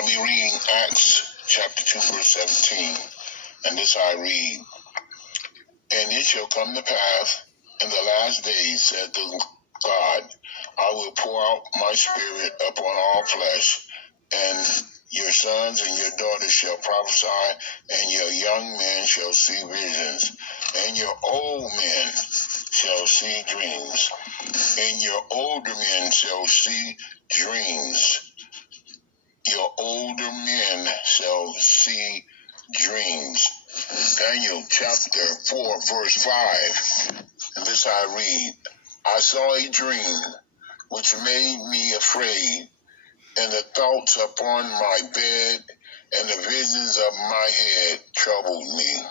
I'll be reading Acts chapter 2, verse 17, and this I read. And it shall come to pass in the last days, said the God, I will pour out my spirit upon all flesh, and your sons and your daughters shall prophesy, and your young men shall see visions, and your old men shall see dreams, and your older men shall see dreams. Your older men shall see dreams. Daniel chapter 4, verse 5. And this I read. I saw a dream which made me afraid, and the thoughts upon my bed and the visions of my head troubled me.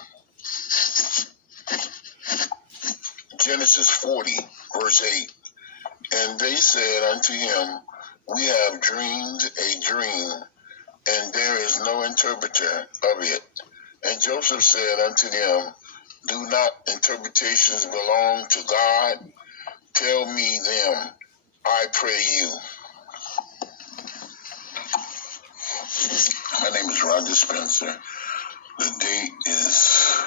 Genesis 40, verse 8. And they said unto him, we have dreamed a dream, and there is no interpreter of it. And Joseph said unto them, do not interpretations belong to God? Tell me them, I pray you. My name is Roger Spencer. The date is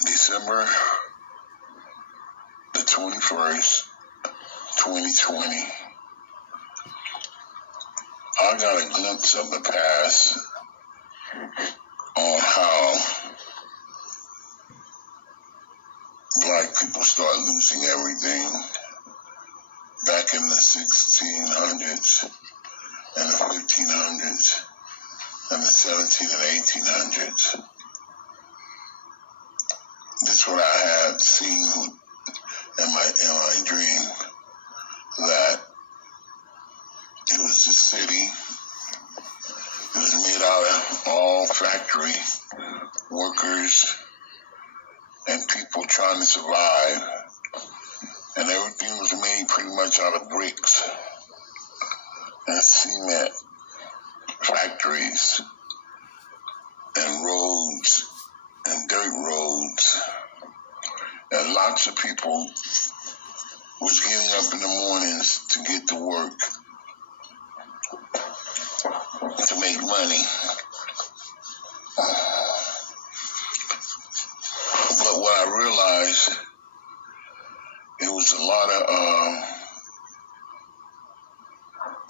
December the 21st, 2020. I got a glimpse of the past on how black people start losing everything back in the 1600s and the 1500s and the 17 and 1800s. This is what I had seen in my dream, that it was the city. It was made out of all factory workers and people trying to survive. And everything was made pretty much out of bricks and cement factories and roads and dirt roads. And lots of people was getting up in the mornings to get to work to make money. But what I realized, it was a lot of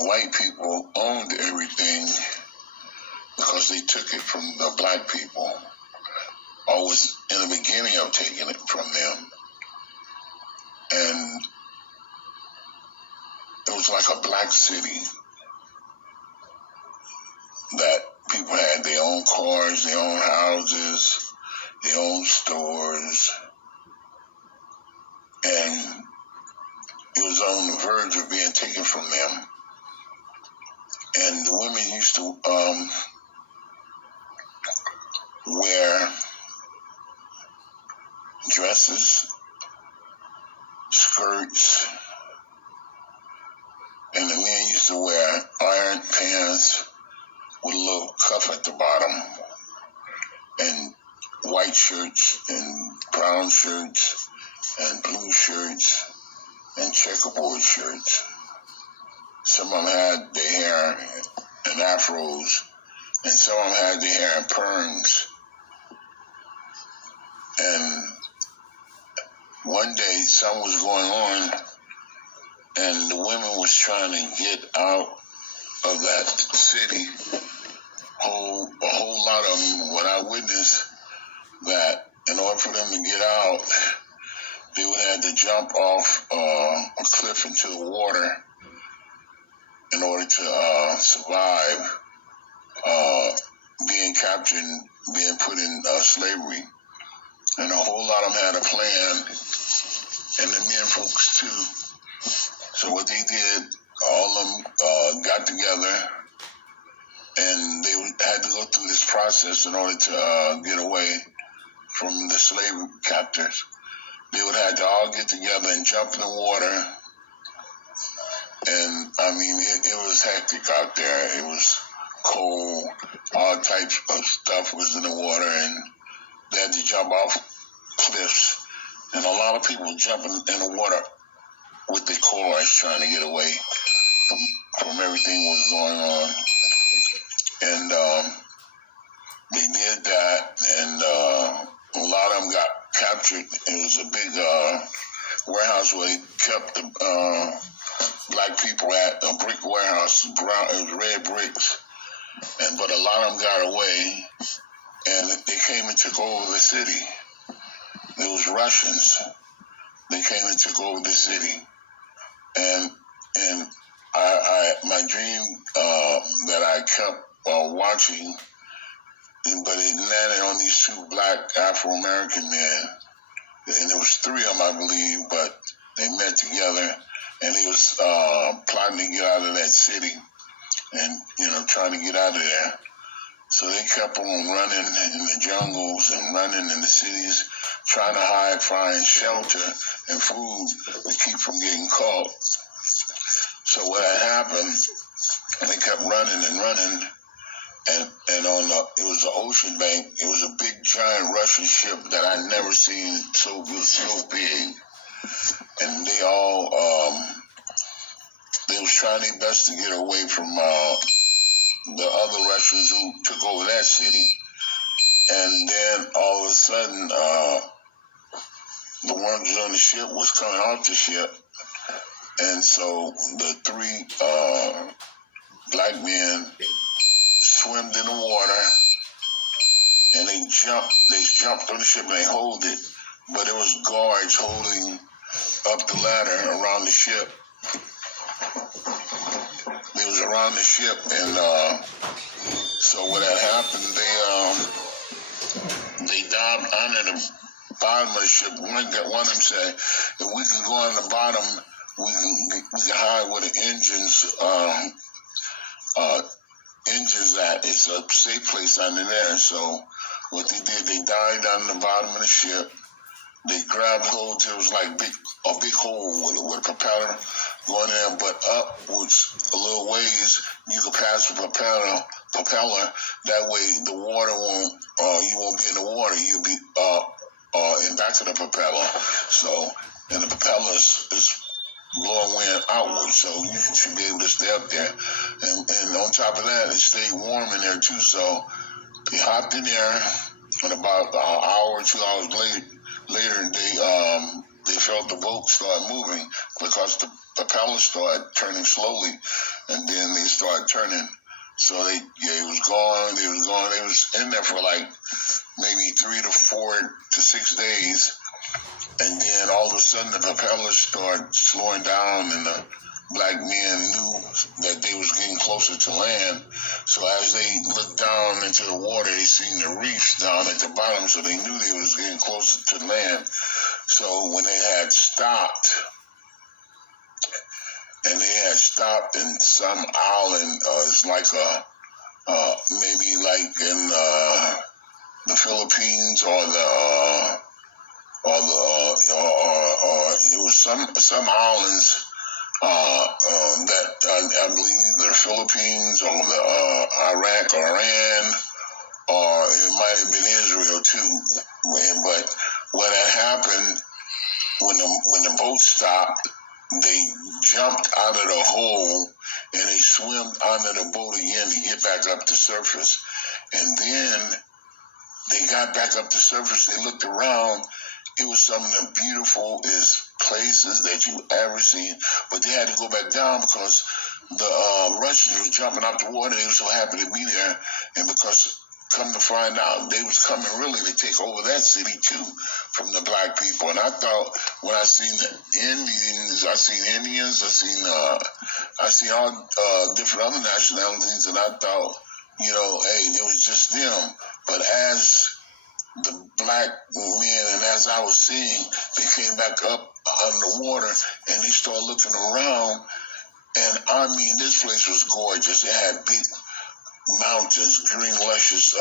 white people owned everything because they took it from the black people, or was in the beginning of taking it from them. And it was like a black city that people had their own cars, their own houses, their own stores, and it was on the verge of being taken from them. And the women used to wear dresses, skirts, and the men used to wear iron pants with a little cuff at the bottom, and white shirts and brown shirts and blue shirts and checkerboard shirts. Some of them had their hair in afros, and some of them had their hair in perms. And one day something was going on, and the women was trying to get out of that city. A whole lot of them, what I witnessed, that in order for them to get out, they would have to jump off a cliff into the water in order to survive being captured and being put in slavery. And a whole lot of them had a plan, and the men folks too. So what they did, all of them got together, and they had to go through this process in order to get away from the slave captors. They would have to all get together and jump in the water. And I mean, it was hectic out there. It was cold. All types of stuff was in the water, and they had to jump off cliffs. And a lot of people jumping in the water with their cars trying to get away. from everything was going on. And they did that, and a lot of them got captured. It was a big warehouse where they kept the black people at, a brick warehouse, brown, it was red bricks. But a lot of them got away, and they came and took over the city. It was Russians. They came and took over the city, and my dream that I kept watching, but it landed on these two black Afro-American men, and there was three of them, I believe, but they met together, and they was plotting to get out of that city, and trying to get out of there. So they kept on running in the jungles and running in the cities, trying to hide, find shelter and food to keep from getting caught. So what had happened, they kept running and running, and on it was the ocean bank. It was a big, giant Russian ship that I never seen so big, and they all they was trying their best to get away from the other Russians who took over that city. And then all of a sudden, the ones on the ship was coming off the ship, and so the three black men swam in the water, and they jumped on the ship and they hold it, but it was guards holding up the ladder around the ship. They was around the ship, and so what had happened, they dived under the bottom of the ship. One of them said, if we can go on the bottom, we can hide where the engines at. It's a safe place under there. So what they did, they dived down the bottom of the ship. They grabbed hold till it was like a big hole with a propeller going in, but upwards a little ways, you can pass the propeller. That way the water won't, you won't be in the water. You'll be in back to the propeller. So, and the propeller is blowing wind outward, so you should be able to stay up there. And on top of that, it stayed warm in there too. So they hopped in there, and about an hour or 2 hours later, they felt the boat start moving because the propeller started turning slowly, and then they started turning. So it was gone. They was in there for like maybe 3 to 4 to 6 days, and then all of a sudden the propeller started slowing down, and the black men knew that they was getting closer to land. So as they looked down into the water, they seen the reefs down at the bottom, so they knew they was getting closer to land. So when they had stopped, in some island, it's like maybe like in the Philippines or it was some islands that I believe either the Philippines or the Iraq or Iran, or it might have been Israel too. But what had happened when the boat stopped, they jumped out of the hole and they swam under the boat again to get back up to surface. And then they got back up to surface. They looked around. It was some of the beautifulest places that you ever seen. But they had to go back down because the Russians were jumping out the water. They were so happy to be there. And because, come to find out, they was coming really to take over that city too from the black people. And I thought when I seen the Indians, I seen all different other nationalities, and I thought, hey, it was just them. But as the black men, and as I was seeing, they came back up underwater and they started looking around, and I mean, this place was gorgeous. It had big mountains, green, luscious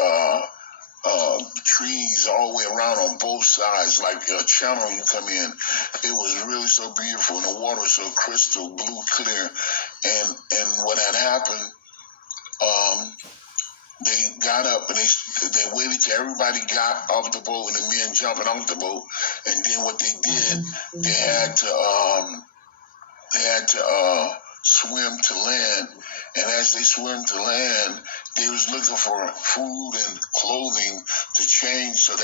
trees all the way around on both sides, like a channel you come in. It was really so beautiful, and the water was so crystal blue clear. And what had happened, they got up and they waited till everybody got off the boat and the men jumping off the boat, and then what they did, they had to swim to land. And as they swim to land, they was looking for food and clothing to change so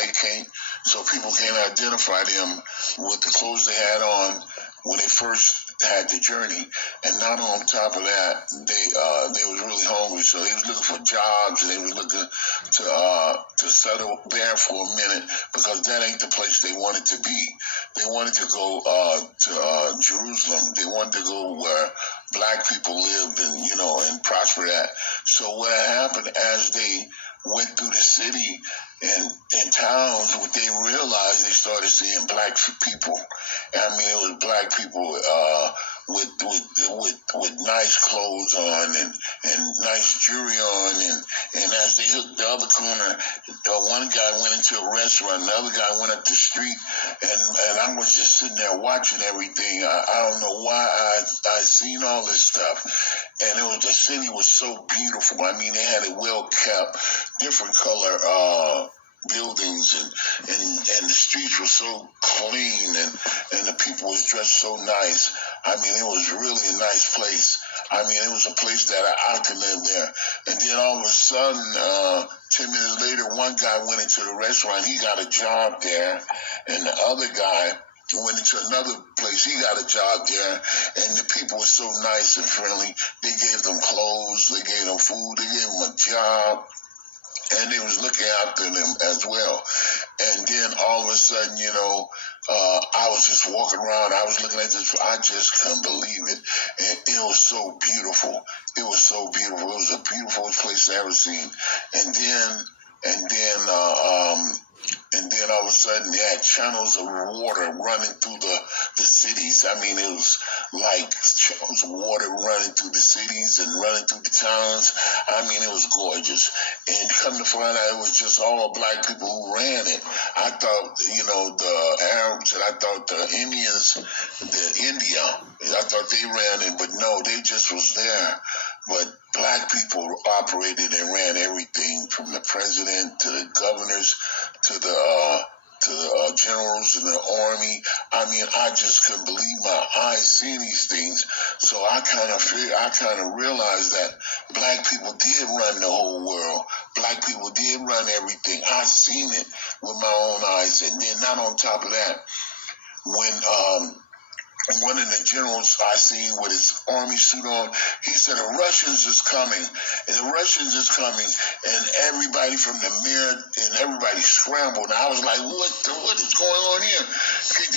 people can't identify them with the clothes they had on when they first had the journey. And not on top of that, they was really hungry, so they was looking for jobs, and they was looking to settle there for a minute, because that ain't the place they wanted to be. They wanted to go to Jerusalem. They wanted to go where black people lived and prosper at. So what happened as they went through the city and towns, what they realized, they started seeing black people. I mean, it was black people with nice clothes on and nice jewelry on, and as they hooked the other corner, one guy went into a restaurant, the other guy went up the street, and I was just sitting there watching everything. I don't know why I seen all this stuff, and the city was so beautiful. I mean, they had it well kept, different color buildings, and the streets were so clean, and the people was dressed so nice. I mean, it was really a nice place. I mean, it was a place that I could live there. And then all of a sudden, 10 minutes later, one guy went into the restaurant. He got a job there, and the other guy went into another place. He got a job there, and the people were so nice and friendly. They gave them clothes, they gave them food, they gave them a job, and they was looking after them as well. And then all of a sudden, I was just walking around. I was looking at this. I just couldn't believe it. And it was so beautiful. It was so beautiful. It was the beautifulest place I ever seen. And then all of a sudden, they had channels of water running through the cities. I mean, it was like channels of water running through the cities and running through the towns. I mean, it was gorgeous. And come to find out, it was just all black people who ran it. I thought, the Arabs, and I thought the Indians, I thought they ran it, but no, they just was there. But black people operated and ran everything, from the president to the governors to the generals in the army. I mean, I just couldn't believe my eyes seeing these things. So I kind of realized that black people did run the whole world. Black people did run everything. I seen it with my own eyes. And then not on top of that, when one of the generals I seen with his army suit on, he said, the Russians is coming. And the Russians is coming. And everybody from the mirror and everybody scrambled. And I was like, what is going on here?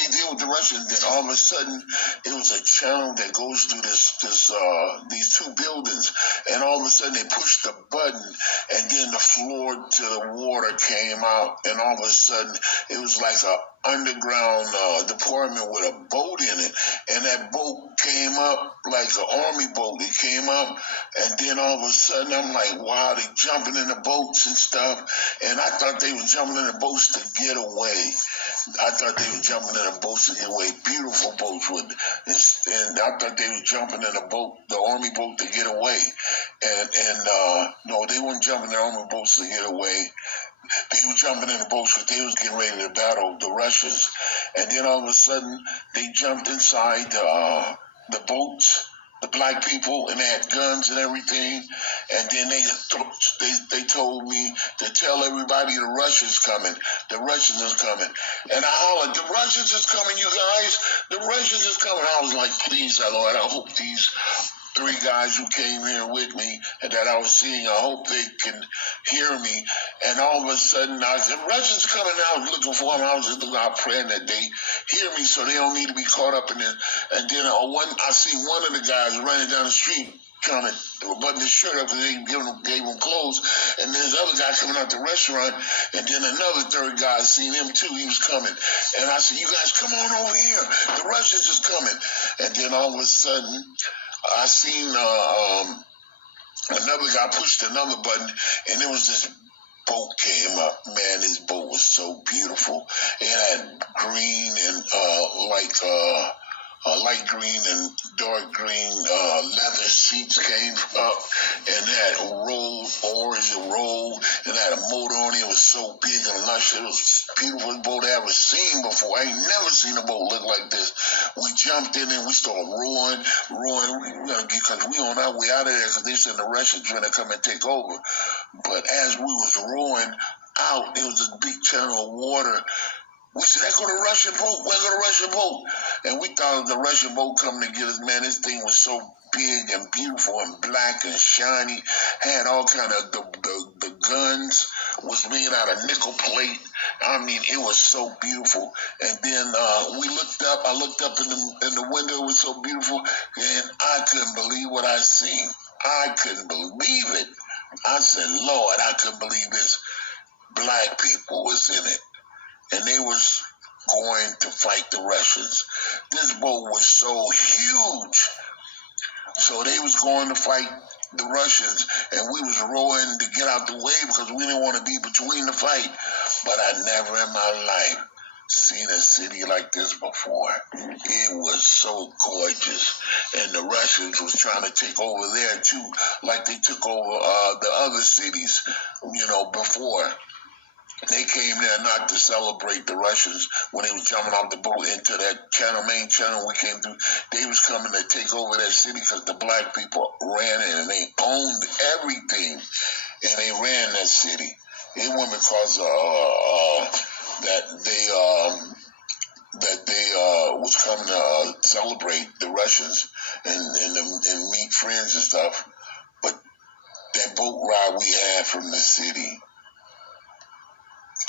They deal with the Russians. Then all of a sudden, it was a channel that goes through these two buildings. And all of a sudden, they pushed the button. And then the floor to the water came out. And all of a sudden, it was like a underground department with a boat in it, and that boat came up like an army boat. It came up, and then all of a sudden I'm like, wow, they jumping in the boats and stuff, and I thought they were jumping in the boats to get away. Beautiful boats and I thought they were jumping in the army boat to get away, and no, they weren't jumping in the army boats to get away. They were jumping in the boats because they was getting ready to battle the Russians. And then all of a sudden, they jumped inside the boats, the black people, and they had guns and everything. And then they told me to tell everybody the Russians coming. The Russians is coming. And I hollered, the Russians is coming, you guys. The Russians is coming. I was like, please, Lord, I hope these three guys who came here with me and that I was seeing, I hope they can hear me. And all of a sudden, I said, Russians coming. I was looking for them. I was just looking out praying that they hear me so they don't need to be caught up in it. And then I see one of the guys running down the street trying to button his shirt up because they gave him clothes. And there's other guy coming out the restaurant. And then another third guy, seen him too. He was coming. And I said, you guys come on over here. The Russians is coming. And then all of a sudden, I seen another guy pushed another button, and there was this boat came up. Man, this boat was so beautiful. It had green and light green and dark green leather seats came up, and had a orange roll, and had a motor on it. It was so big and lush. It was the beautiful boat I ever seen before. I ain't never seen a boat look like this. We jumped in and we started rowing. We gonna get, because we on our way out of there, because they said the Russians trying to come and take over. But as we was rowing out, there was this big channel of water. We said, there go the Russian boat. Where go the Russian boat? And we thought the Russian boat coming to get us. Man, this thing was so big and beautiful and black and shiny. Had all kind of, the guns was made out of nickel plate. I mean, it was so beautiful. And then we looked up. I looked up in the window. It was so beautiful. And I couldn't believe what I seen. I couldn't believe it. I said, Lord, I couldn't believe this. Black people was in it. And they was going to fight the Russians. This boat was so huge. So they was going to fight the Russians, and we was rowing to get out the way because we didn't want to be between the fight. But I never in my life seen a city like this before. It was so gorgeous. And the Russians was trying to take over there too, like they took over the other cities, before. They came there not to celebrate the Russians when they was jumping off the boat into that main channel we came through. They was coming to take over that city because the black people ran it and they owned everything, and they ran that city. It wasn't because that they was coming to celebrate the Russians and meet friends and stuff, but that boat ride we had from the city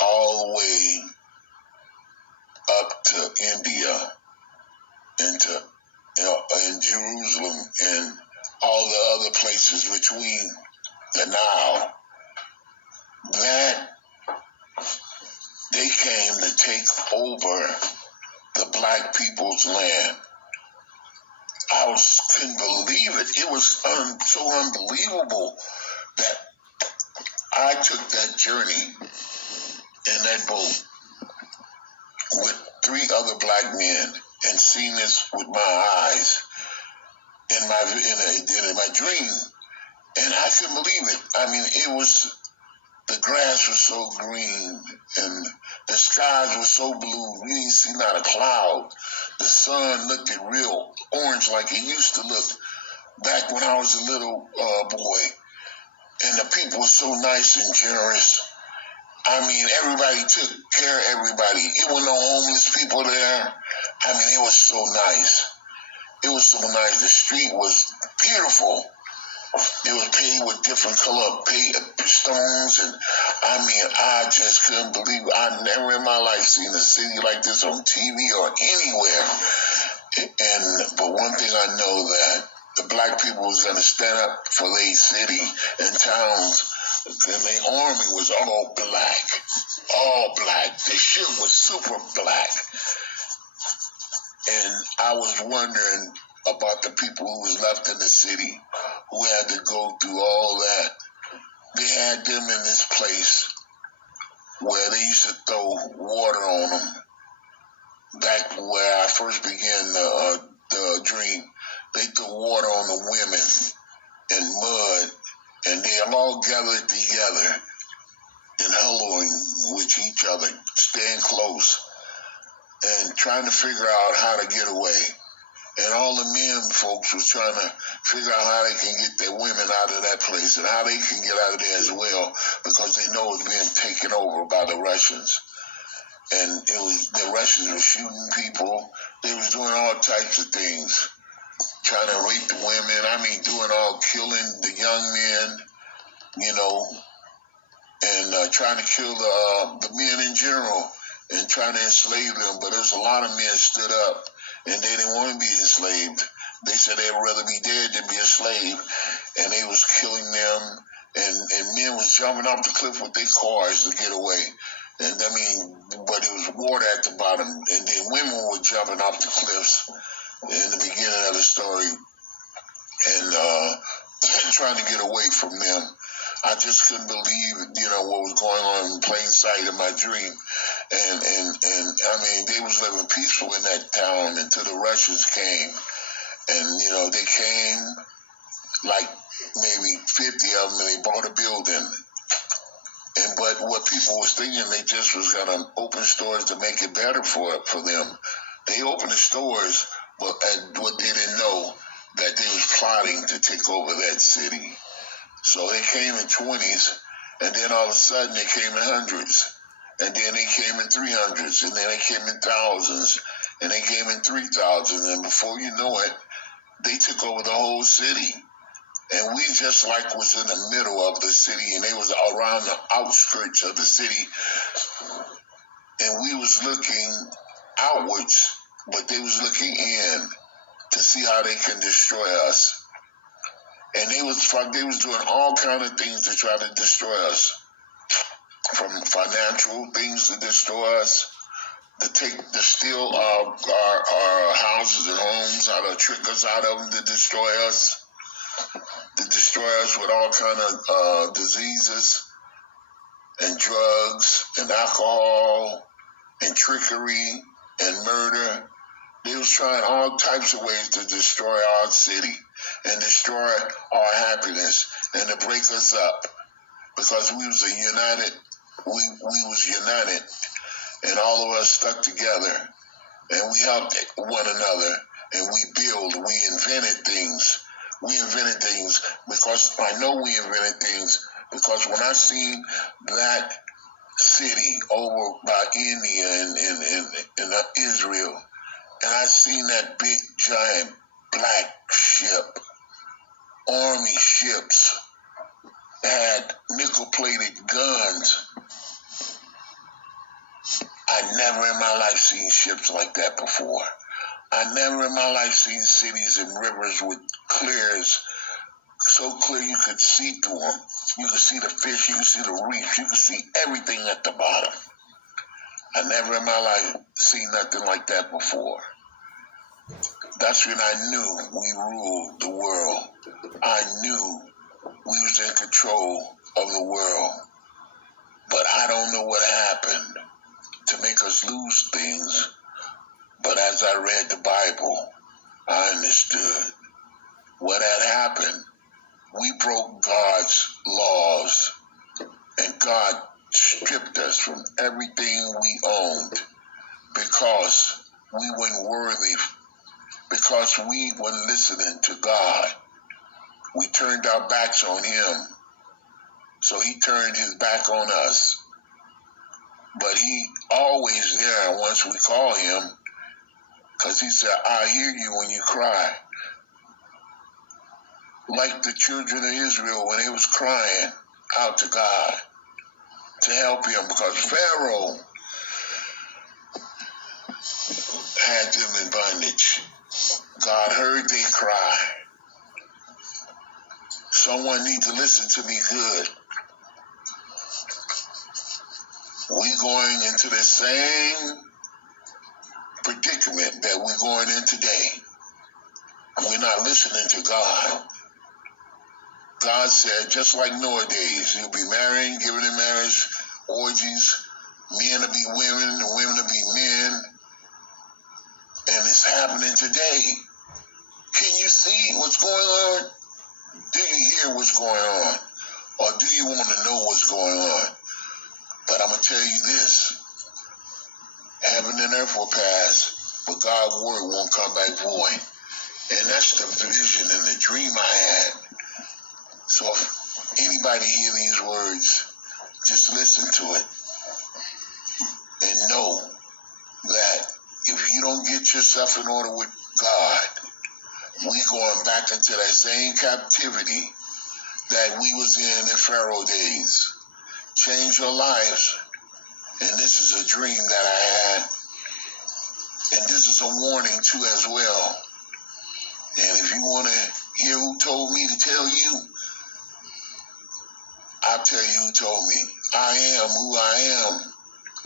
all the way up to India and to in Jerusalem and all the other places between the Nile, that they came to take over the black people's land. I couldn't believe it. It was so unbelievable that I took that journey in that boat with 3 other black men and seen this with my eyes in my dream, and I couldn't believe it. I mean, the grass was so green and the skies were so blue. We didn't see not a cloud. The sun looked real orange like it used to look back when I was a little boy, and the people were so nice and generous. I mean, everybody took care of everybody. It was no homeless people there. I mean, it was so nice. It was so nice. The street was beautiful. It was paved with different color stones, and I mean, I just couldn't believe it. I never in my life seen a city like this on TV or anywhere. But one thing I know, that the black people was going to stand up for their city and towns. And their army was all black. All black. The shit was super black. And I was wondering about the people who was left in the city, who had to go through all that. They had them in this place where they used to throw water on them. Back where I first began the dream, they threw water on the women and mud, and they all gathered together and huddling with each other, staying close, and trying to figure out how to get away. And all the men folks was trying to figure out how they can get their women out of that place and how they can get out of there as well, because they know it's being taken over by the Russians. And the Russians were shooting people. They was doing all types of things, trying to rape the women. I mean, killing the young men, and trying to kill the men in general and trying to enslave them. But there's a lot of men stood up, and they didn't want to be enslaved. They said they'd rather be dead than be a slave, and they was killing them, and men was jumping off the cliff with their cars to get away. And I mean, but it was water at the bottom, and then women were jumping off the cliffs in the beginning of the story, and trying to get away from them. I just couldn't believe, what was going on in plain sight in my dream. And I mean, they was living peaceful in that town until the Russians came. And, they came like maybe 50 of them, and they bought a building. But what people was thinking, they just was going to open stores to make it better for them. They opened the stores, but what they didn't know, that they was plotting to take over that city. So they came in 20s, and then all of a sudden they came in hundreds, and then they came in 300s, and then they came in thousands, and they came in 3,000, and before you know it, they took over the whole city. And we just like was in the middle of the city, and they was around the outskirts of the city, and we was looking outwards, but they was looking in to see how they can destroy us. And they was doing all kind of things to try to destroy us, from financial things to destroy us, to steal our houses and homes, how to trick us out of them, to destroy us with all kind of diseases and drugs and alcohol and trickery and murder. They was trying all types of ways to destroy our city and destroy our happiness and to break us up, because we was united, and all of us stuck together, and we helped one another, and we invented things. We invented things because I know we invented things because when I seen that city over by India and Israel, and I seen that big giant black ship, army ships, had nickel-plated guns. I never in my life seen ships like that before. I never in my life seen cities and rivers with clears, so clear you could see through them. You could see the fish, you could see the reefs, you could see everything at the bottom. I never in my life seen nothing like that before. That's when I knew we ruled the world. I knew we was in control of the world. But I don't know what happened to make us lose things. But as I read the Bible, I understood what had happened. We broke God's laws, and God stripped us from everything we owned because we weren't worthy, because we weren't listening to God. We turned our backs on Him, so He turned His back on us. But He always there once we call Him, because He said, I hear you when you cry. Like the children of Israel when they was crying out to God to help Him, because Pharaoh had them in bondage. God heard their cry. Someone need to listen to me good. We going into the same predicament that we're going in today. We're not listening to God. God said, just like Noah days, you'll be marrying, giving in marriage, orgies, men will be women, and women will be men. And it's happening today. Can you see what's going on? Do you hear what's going on? Or do you want to know what's going on? But I'm going to tell you this. Heaven and earth will pass, but God's word won't come back void. And that's the vision and the dream I had. So if anybody hear these words, just listen to it and know that if you don't get yourself in order with God, we going back into that same captivity that we was in Pharaoh days. Change your lives. And this is a dream that I had. And this is a warning too as well. And if you want to hear who told me to tell you, I'll tell you who told me. I am who I am.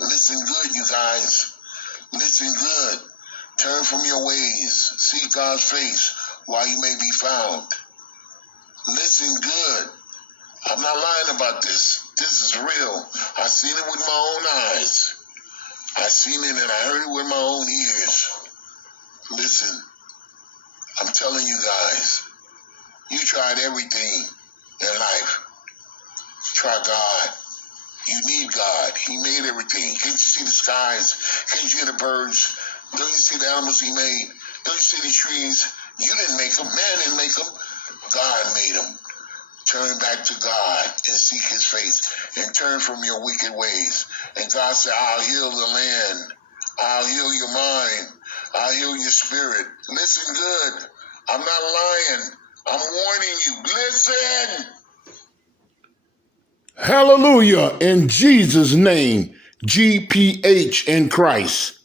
Listen good, you guys. Listen good. Turn from your ways. Seek God's face while you may be found. Listen good. I'm not lying about this. This is real. I seen it with my own eyes. I seen it and I heard it with my own ears. Listen, I'm telling you guys, you tried everything in life. Try God. You need God. He made everything. Can't you see the skies? Can't you hear the birds? Don't you see the animals he made? Don't you see the trees? You didn't make them. Man didn't make them. God made them. Turn back to God and seek his face and turn from your wicked ways. And God said, I'll heal the land. I'll heal your mind. I'll heal your spirit. Listen good. I'm not lying. I'm warning you. Listen. Hallelujah. In Jesus' name, GPH in Christ.